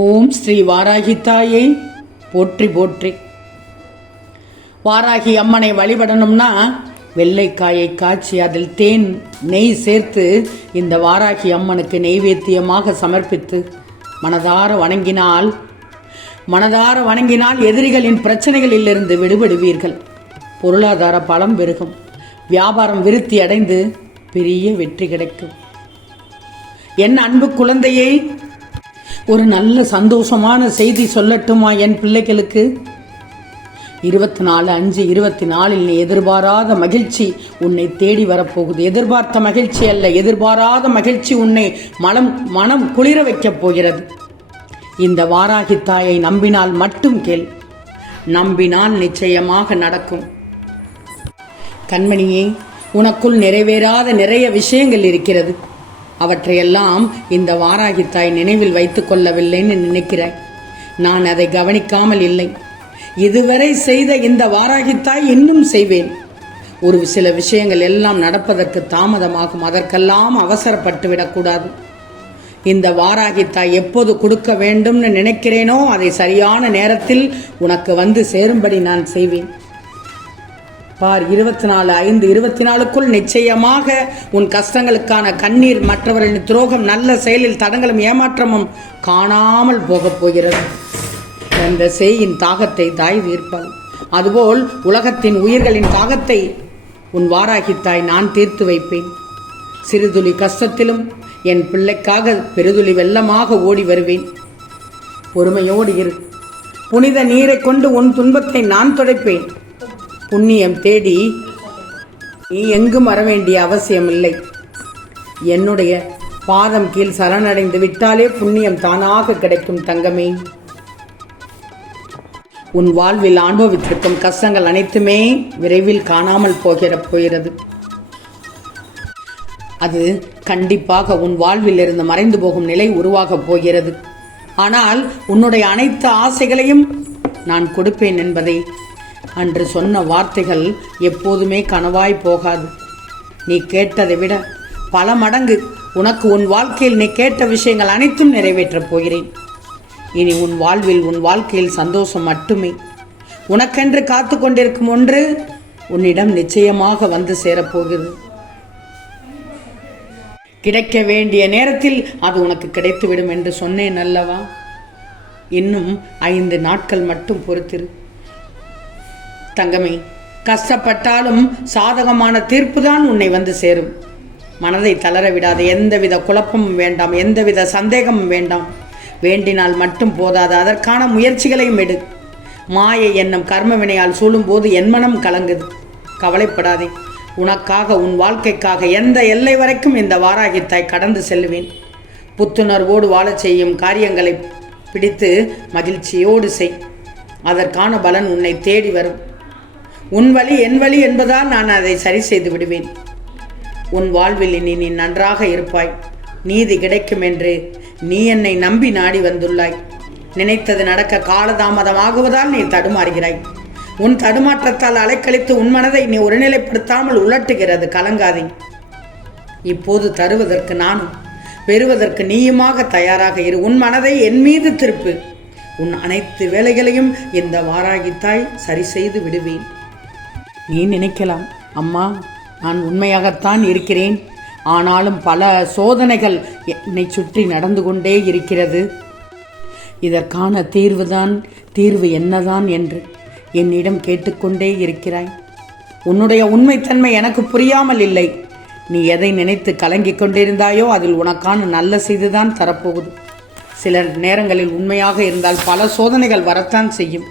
ஓம் ஸ்ரீ வாராகி தாயை. போற்றி போற்றி. வாராகி அம்மனை வழிபடணும்னா வெள்ளைக்காயை காய்ச்சி அதில் தேன் நெய் சேர்த்து இந்த வாராகி அம்மனுக்கு நெய்வேத்தியமாக சமர்ப்பித்து மனதார வணங்கினால் மனதார வணங்கினால் எதிரிகளின் பிரச்சனைகளிலிருந்து விடுபடுவீர்கள். பொருளாதார பலம் பெருகும். வியாபாரம் விருத்தி அடைந்து பெரிய வெற்றி கிடைக்கும். என் அன்பு குழந்தையை ஒரு நல்ல சந்தோஷமான செய்தி சொல்லட்டுமா என் பிள்ளைகளுக்கு? இருபத்தி நாலு அஞ்சு இருபத்தி நாலில் நீ எதிர்பாராத மகிழ்ச்சி உன்னை தேடி வரப்போகுது. எதிர்பார்த்த மகிழ்ச்சி அல்ல எதிர்பாராத மகிழ்ச்சி உன்னை மனம் மனம் குளிர வைக்கப் போகிறது. இந்த வாராகி தாயை நம்பினால் மட்டும் கேள். நம்பினால் நிச்சயமாக நடக்கும். கண்மணியே உனக்குள் நிறைவேறாத நிறைய விஷயங்கள் இருக்கிறது. அவற்றையெல்லாம் இந்த வாராகித்தாய் நினைவில் வைத்துக் கொள்ளவில்லைன்னு நினைக்கிறாய். நான் அதை கவனிக்காமல் இல்லை. இதுவரை செய்த இந்த வாராகித்தாய் இன்னும் செய்வேன். ஒரு சில விஷயங்கள் எல்லாம் நடப்பதற்கு தாமதமாகும். அதற்கெல்லாம் அவசரப்பட்டு விடக்கூடாது. இந்த வாராகித்தாய் எப்போது கொடுக்க வேண்டும்னு நினைக்கிறேனோ அதை சரியான நேரத்தில் உனக்கு வந்து சேரும்படி நான் செய்வேன். பார் இருபத்தி நாலு ஐந்து இருபத்தி நாலுக்குள் நிச்சயமாக உன் கஷ்டங்களுக்கான கண்ணீர் மற்றவர்களின் துரோகம் நல்ல செயலில் தடங்களும் ஏமாற்றமும் காணாமல் போகப் போகிறது. என்ற சேயின் தாகத்தை தாய் தீர்ப்பாள் அதுபோல் உலகத்தின் உயிர்களின் தாகத்தை உன் வாராகித்தாய் நான் தீர்த்து வைப்பேன். சிறுதுளி கஷ்டத்திலும் என் பிள்ளைக்காக பெருதுளி வெள்ளமாக ஓடி வருவேன். பொறுமையோடு இரு. புனித நீரை கொண்டு உன் துன்பத்தை நான் துடைப்பேன். புண்ணியம் தேடி நீ எங்கும் வர வேண்டிய அவசியம் இல்லை என்னுடைய பாதம் கீழ் சரணடைந்து விட்டாலே புண்ணியம் தானாக கிடைக்கும் தங்கமே. உன் வாழ்வில் அனுபவித்திருக்கும் கஷ்டங்கள் அனைத்துமே விரைவில் காணாமல் போகிற போகிறது. அது கண்டிப்பாக உன் வாழ்வில் இருந்து மறைந்து போகும் நிலை உருவாகப் போகிறது. ஆனால் உன்னுடைய அனைத்து ஆசைகளையும் நான் கொடுப்பேன் என்பதை அன்று சொன்ன வார்த்தைகள் எப்போதுமே கனவாய் போகாது. நீ கேட்டதை விட பல மடங்கு உனக்கு உன் வாழ்க்கையில் நீ கேட்ட விஷயங்கள் அனைத்தும் நிறைவேற்றப் போகிறேன். இனி உன் வாழ்வில் உன் வாழ்க்கையில் சந்தோஷம் மட்டுமே. உனக்கென்று காத்து கொண்டிருக்கும் ஒன்று உன்னிடம் நிச்சயமாக வந்து சேரப்போகிறது. கிடைக்க வேண்டிய நேரத்தில் அது உனக்கு கிடைத்துவிடும் என்று சொன்னேன் அல்லவா? இன்னும் ஐந்து நாட்கள் மட்டும் பொறுத்திரு. தங்கமே கஷ்டப்பட்டாலும் சாதகமான தீர்ப்பு தான் உன்னை வந்து சேரும். மனதை தளர விடாத எந்தவித குழப்பமும் வேண்டாம் எந்தவித சந்தேகமும் வேண்டாம். வேண்டினால் மட்டும் போதாது அதற்கான முயற்சிகளையும் எடு. மாயை என்னும் கர்ம வினையால் சூழும்போது என் மனம் கலங்குது. கவலைப்படாதே உனக்காக உன் வாழ்க்கைக்காக எந்த எல்லை வரைக்கும் இந்த வாராகித்தாய் கடந்து செல்லுவேன் புத்துணர்வோடு வாழச் செய்யும் காரியங்களை பிடித்து மகிழ்ச்சியோடு செய். அதற்கான பலன் உன்னை தேடி வரும். உன் வழி என் வழி என்பதால் நான் அதை சரி செய்து விடுவேன். உன் வாழ்வில் இனி நீ நன்றாக இருப்பாய். நீதி கிடைக்கும் என்று நீ என்னை நம்பி நாடி வந்துள்ளாய். நினைத்தது நடக்க காலதாமதமாகுவதால் நீ தடுமாறுகிறாய். உன் தடுமாற்றத்தால் அலைக்கழித்து உன் மனதை நீ ஒருநிலைப்படுத்தாமல் உலட்டுகிறது கலங்காதே. இப்போது தருவதற்கு நானும் பெறுவதற்கு நீயுமாக தயாராக இரு. உன் மனதை என் மீது திருப்பு. உன் அனைத்து வேலைகளையும் இந்த வாராகித்தாய் சரி செய்து விடுவேன். நீ நினைக்கலாம்? அம்மா நான் உண்மையாகத்தான் இருக்கிறேன். ஆனாலும் பல சோதனைகள் என்னை சுற்றி நடந்து கொண்டே இருக்கிறது. இதற்கான தீர்வுதான் தீர்வு என்னதான் என்று என்னிடம் கேட்டுக்கொண்டே இருக்கிறாய். உன்னுடைய உண்மைத்தன்மை எனக்கு புரியாமல் இல்லை. நீ எதை நினைத்து கலங்கிக் கொண்டிருந்தாயோ அதில் உனக்கான நல்ல செய்துதான் தரப்போகுது. சில நேரங்களில் உண்மையாக இருந்தால் பல சோதனைகள் வரத்தான் செய்யும்.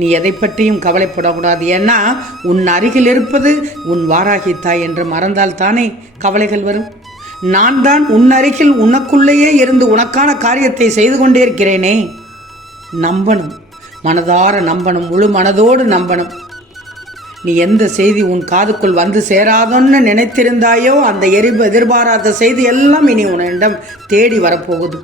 நீ எதை பற்றியும் கவலைப்படக்கூடாது. ஏன்னா உன் அருகில் இருப்பது உன் வாராகி தாய் என்று மறந்தால் தானே கவலைகள் வரும்? நான் தான் உன் அருகில் உனக்குள்ளேயே இருந்து உனக்கான காரியத்தை செய்து கொண்டே இருக்கிறேனே நம்பணும். மனதார நம்பணும். முழு மனதோடு நம்பணும். நீ எந்த செய்தி உன் காதுக்குள் வந்து சேராதோன்னு நினைத்திருந்தாயோ அந்த எரிப எதிர்பாராத செய்தி எல்லாம் இனி உன்னிடம் தேடி வரப்போகுது.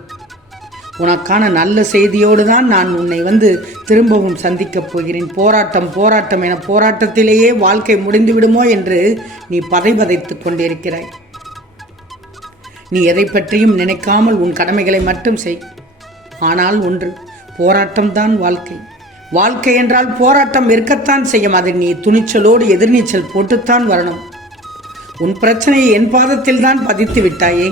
உனக்கான நல்ல செய்தியோடு தான் நான் உன்னை வந்து திரும்பவும் சந்திக்கப் போகிறேன். போராட்டம் போராட்டம் என போராட்டத்திலேயே வாழ்க்கை முடிந்து விடுமோ என்று நீ பதைபதைத்துக் கொண்டிருக்கிறாய். நீ எதை பற்றியும் நினைக்காமல் உன் கடமைகளை மட்டும் செய். ஆனால் ஒன்று போராட்டம்தான் வாழ்க்கை. வாழ்க்கை என்றால் போராட்டம் இருக்கத்தான் செய்யும். அதை நீ துணிச்சலோடு எதிர்நீச்சல் போட்டுத்தான் வரணும். உன் பிரச்சனையை என் பாதத்தில் தான் பதித்து விட்டாயே.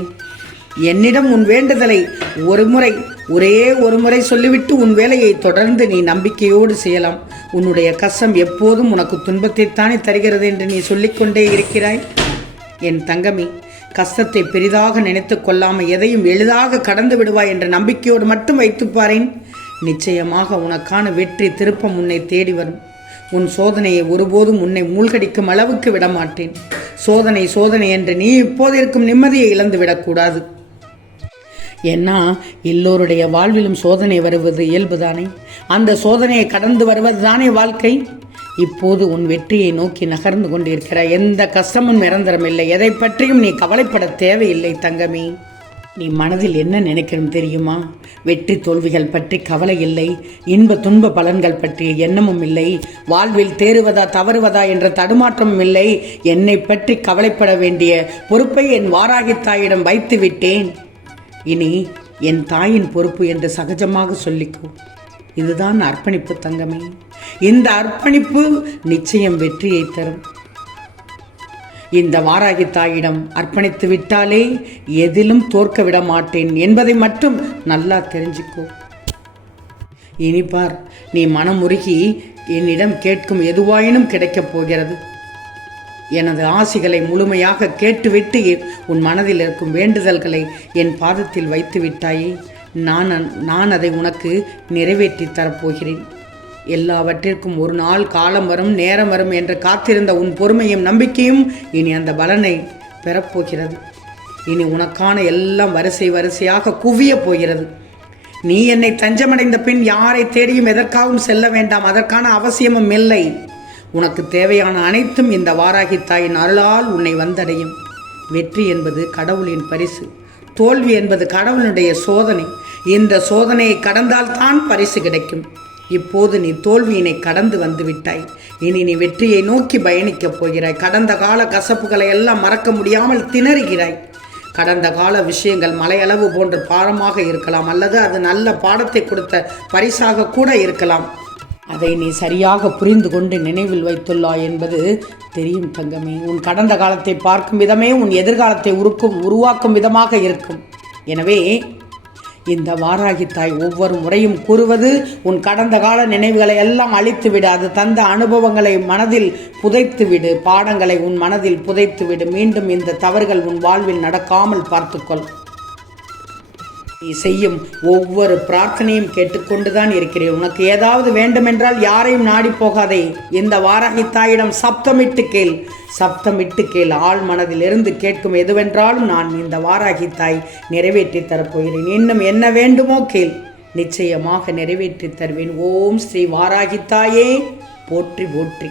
என்னிடம் உன் வேண்டுதலை ஒரு முறை ஒரே ஒரு முறை சொல்லிவிட்டு உன் வேலையை தொடர்ந்து நீ நம்பிக்கையோடு செய்யலாம். உன்னுடைய கஷ்டம் எப்போதும் உனக்கு துன்பத்தைத்தானே தருகிறது என்று நீ சொல்லிக்கொண்டே இருக்கிறாய்? என் தங்கமே கஷ்டத்தை பெரிதாக நினைத்து கொள்ளாமல் எதையும் எளிதாக கடந்து விடுவாய் என்ற நம்பிக்கையோடு மட்டும் வைத்துப் பாரேன். நிச்சயமாக உனக்கான வெற்றி திருப்பம் உன்னை தேடி வரும். உன் சோதனையை ஒருபோதும் உன்னை மூழ்கடிக்கும் அளவுக்கு விடமாட்டேன். சோதனை சோதனை என்று நீ இப்போது இருக்கும் நிம்மதியை இழந்து விடக்கூடாது ஏன்னா எல்லோருடைய வாழ்விலும் சோதனை வருவது இயல்புதானே? அந்த சோதனையை கடந்து வருவது தானே வாழ்க்கை? இப்போது உன் வெற்றியை நோக்கி நகர்ந்து கொண்டிருக்கிறாய் எந்த கஷ்டமும் நிரந்தரமில்லை எதை பற்றியும் நீ கவலைப்பட தேவையில்லை தங்கமே. நீ மனதில் என்ன நினைக்கிறோம் தெரியுமா? வெற்றி தோல்விகள் பற்றி கவலை இல்லை. இன்ப துன்ப பலன்கள் பற்றிய எண்ணமும் இல்லை. வாழ்வில் தேறுவதா தவறுவதா என்ற தடுமாற்றமும் இல்லை. என்னை பற்றி கவலைப்பட வேண்டிய பொறுப்பை என் வாராகி தாயிடம் வைத்து விட்டேன் இனி என் தாயின் பொறுப்பு என்று சகஜமாக சொல்லிக்கோ. இதுதான் அர்ப்பணிப்பு தங்கமே. இந்த அர்ப்பணிப்பு நிச்சயம் வெற்றியை தரும். இந்த வாராகி தாயிடம் அர்ப்பணித்து விட்டாலே எதிலும் தோற்க விட மாட்டேன் என்பதை மட்டும் நல்லா தெரிஞ்சுக்கோ. இனி பார் நீ மனமுருகி என்னிடம் கேட்கும் எதுவாயினும் கிடைக்கப் போகிறது. எனது ஆசிகளை முழுமையாக கேட்டுவிட்டு உன் மனதில் இருக்கும் வேண்டுதல்களை என் பாதத்தில் வைத்து விட்டாயே நான் நான் அதை உனக்கு நிறைவேற்றி தரப்போகிறேன். எல்லாவற்றிற்கும் ஒரு நாள் காலம் வரும் நேரம் வரும் என்று காத்திருந்த உன் பொறுமையும் நம்பிக்கையும் இனி அந்த பலனை பெறப்போகிறது. இனி உனக்கான எல்லாம் வரிசை வரிசையாக குவியப் போகிறது. நீ என்னை தஞ்சமடைந்த பின் யாரை தேடியும் எதற்காகவும் செல்ல வேண்டாம். அதற்கான அவசியமும் இல்லை. உனக்கு தேவையான அனைத்தும் இந்த வாராகி தாயின் அருளால் உன்னை வந்தடையும். வெற்றி என்பது கடவுளின் பரிசு. தோல்வி என்பது கடவுளுடைய சோதனை. இந்த சோதனையை கடந்தால்தான் பரிசு கிடைக்கும். இப்போது நீ தோல்வியினை கடந்து வந்து விட்டாய். இனி நீ வெற்றியை நோக்கி பயணிக்கப் போகிறாய். கடந்த கால கசப்புகளை எல்லாம் மறக்க முடியாமல் திணறுகிறாய். கடந்த கால விஷயங்கள் மலையளவு போன்ற பாடமாக இருக்கலாம். அல்லது அது நல்ல பாடத்தை கொடுத்த பரிசாக கூட இருக்கலாம். அதை நீ சரியாக புரிந்து கொண்டு நினைவில் வைத்துள்ளாய் என்பது தெரியும் தங்கமே. உன் கடந்த காலத்தை பார்க்கும் விதமே உன் எதிர்காலத்தை உருக்கும் உருவாக்கும் விதமாக இருக்கும். எனவே இந்த வாராகி தாய் ஒவ்வொரு முறையும் கூறுவது உன் கடந்த கால நினைவுகளை எல்லாம் அழித்துவிடு அது தந்த அனுபவங்களை மனதில் புதைத்துவிடு பாடங்களை உன் மனதில் புதைத்துவிடு மீண்டும் இந்த தவறுகள் உன் வாழ்வில் நடக்காமல் பார்த்துக்கொள். நீ செய்யும் ஒவ்வொரு பிரார்த்தனையும் கேட்டுக்கொண்டுதான் இருக்கிறேன். உனக்கு ஏதாவது வேண்டுமென்றால் யாரையும் நாடி போகாதே. இந்த வாராகி தாயிடம் சப்தமிட்டு கேள். சப்தமிட்டு கேள். ஆள் மனதிலிருந்து கேட்கும் எதுவென்றாலும் நான் இந்த வாராகி தாய் நிறைவேற்றி தரப்போகிறேன். இன்னும் என்ன வேண்டுமோ கேள். நிச்சயமாக நிறைவேற்றி தருவேன். ஓம் ஸ்ரீ வாராகி தாயே போற்றி போற்றி.